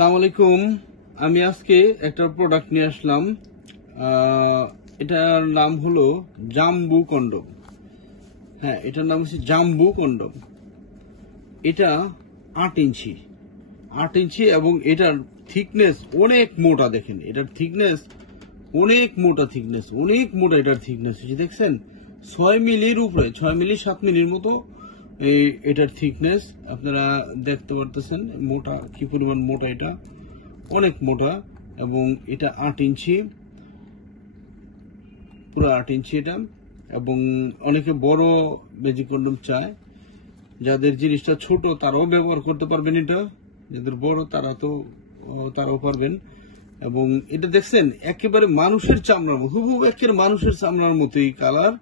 আসসালামু আলাইকুম। আমি আজকে একটা প্রোডাক্ট নিয়ে আসলাম। এটার নাম হলো জাম্বু কন্ডম। হ্যাঁ, এটার নাম হচ্ছে জাম্বু কন্ডম। এটা 8 ইঞ্চি এবং এটার থিকনেস অনেক মোটা। দেখেন এটার থিকনেস অনেক মোটা, অনেক মোটা। এটার থিকনেস হচ্ছে দেখছেন 6 মিলির উপরে, 6 মিলি 7 মিলির মতো এটার থিকনেস আপনারা দেখতে পারতেছেন। মোটা, কি পরিমাণ মোটা, এটা অনেক মোটা। এবং এটা 8 ইঞ্চি, পুরো 8 ইঞ্চি এটা। এবং অনেকে বড় ম্যাজিক কন্ডম চায়। যাদের জিনিসটা ছোট তারাও ব্যবহার করতে পারবেন, এটা যাদের বড় তারাও পারবেন। এবং এটা দেখছেন একেবারে মানুষের চামড়ার মতো, হুবহু একেবারে মানুষের চামড়ার মতোই কালার,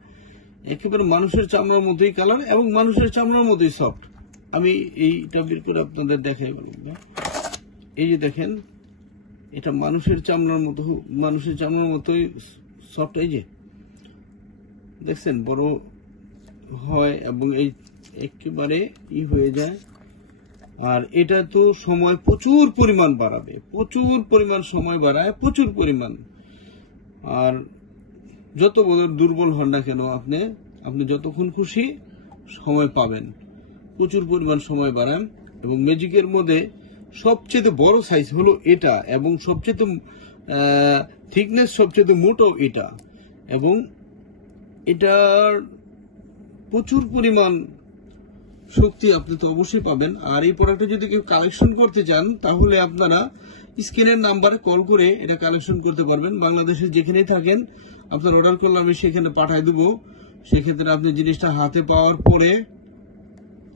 একেবারে মানুষের চামড়ার মতোই কালার এবং মানুষের চামড়ার মতোই সফট। আমি এইটা বের করে আপনাদের দেখাই। এই যে দেখেন, এটা মানুষের চামড়ার মতোই সফট। এই যে দেখছেন বড় হয় এবং এই একেবারে হয়ে যায়। আর এটা তো সময় প্রচুর পরিমাণ বাড়াবে, প্রচুর পরিমাণ সময় বাড়ায়, প্রচুর পরিমাণ। আর যত বড় দুর্বল হন না কেন আপনি যতক্ষণ খুশি সময় পাবেন, প্রচুর পরিমাণ সময় বাড়ান। এবং ম্যাজিকের মধ্যে সবচেয়ে বড় সাইজ হলো এটা এবং সবচেয়ে থিকনেস সবচেয়ে মোটো এটা। এবং এটার প্রচুর পরিমাণ শক্তি আপনি তো অবশ্যই পাবেন। আর এই প্রোডাক্টটা যদি কেউ কালেকশন করতে চান তাহলে আপনারা স্ক্রিনের নাম্বারে কল করে এটা কালেকশন করতে পারবেন। বাংলাদেশের যেখানেই থাকেন আপনার অর্ডার করলে আমি সেখানে পাঠিয়ে দেবো। সেক্ষেত্রে আপনি জিনিসটা হাতে পাওয়ার পরে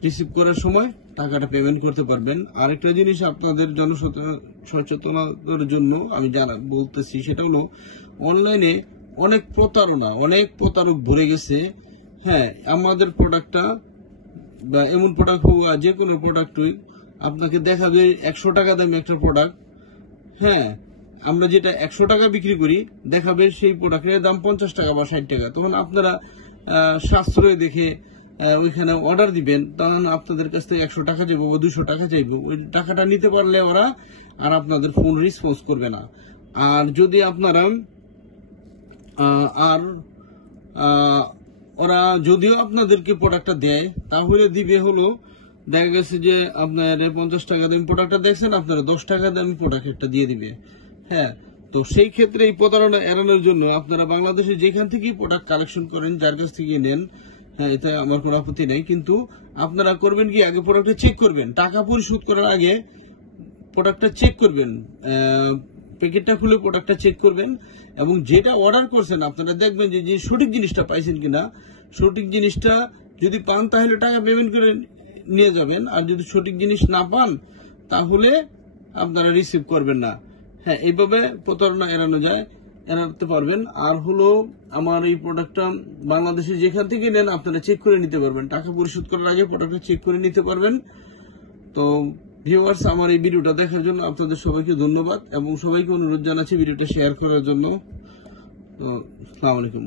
রিসিভ করার সময় টাকাটা পেমেন্ট করতে পারবেন। আরেকটা জিনিস আপনাদের সচেতনতার জন্য আমি বলতেছি, সেটা হলো অনলাইনে অনেক প্রতারক ভরে গেছে। হ্যাঁ, আমাদের প্রোডাক্টটা বা এমন প্রোডাক্ট হোক যে কোনো প্রোডাক্টই আপনাকে দেখাবে 100 টাকা দামি একটা প্রোডাক্ট। হ্যাঁ, আমরা যেটা 100 টাকা বিক্রি করি দেখাবে সেই প্রোডাক্টের দাম 50 টাকা বা 60 টাকা। তখন আপনারা সাশ্রয় দেখে ওইখানে অর্ডার দিবেন, তখন আপনাদের কাছ থেকে 100 টাকা চাইবো বা 200 টাকা চাইবো। ওই টাকাটা নিতে পারলে ওরা আর আপনাদের ফোন রেসপন্স করবে না। আর যদি আপনারা ওরা যদিও আপনাদেরকে প্রোডাক্টটা দেয় তাহলে দিবে হলো, দেখা গেছে যে আপনার 50 টাকা দামি প্রোডাক্টটা দেখছেন, আপনারা 10 টাকা দামি প্রোডাক্টটা দিয়ে দিবে। হ্যাঁ, তো সেই ক্ষেত্রে এই প্রতারণা এড়ানোর জন্য আপনারা বাংলাদেশে যেখান থেকেই প্রোডাক্ট কালেকশন করেন, যার কাছ থেকে নেন, হ্যাঁ, এটা আমার কোনো আপত্তি নেই। কিন্তু আপনারা করবেন কি, আগে প্রোডাক্টটা চেক করবেন। টাকা পরিশোধ করার আগে প্রোডাক্টটা চেক করবেন, প্যাকেটটা খুলে প্রোডাক্টটা চেক করবেন। এবং যেটা অর্ডার করছেন আপনারা দেখবেন যে সঠিক জিনিসটা পাইছেন কিনা। সঠিক জিনিসটা যদি পান তাহলে টাকা পেমেন্ট করে নিয়ে যাবেন, আর যদি সঠিক জিনিস না পান তাহলে আপনারা রিসিভ করবেন না। হ্যাঁ, এইভাবে প্রতারণা এড়াতে পারবেন। আর হলো আমার এই প্রোডাক্টটা বাংলাদেশে যেখান থেকে নেন আপনারা চেক করে নিতে পারবেন, টাকা পরিশোধ করার আগে প্রোডাক্টটা চেক করে নিতে পারবেন। তো ভিউয়ার্স, আমার এই ভিডিওটা দেখার জন্য আপনাদের সবাইকে ধন্যবাদ এবং সবাইকে অনুরোধ জানাচ্ছি ভিডিওটা শেয়ার করার জন্য। আসসালামু আলাইকুম।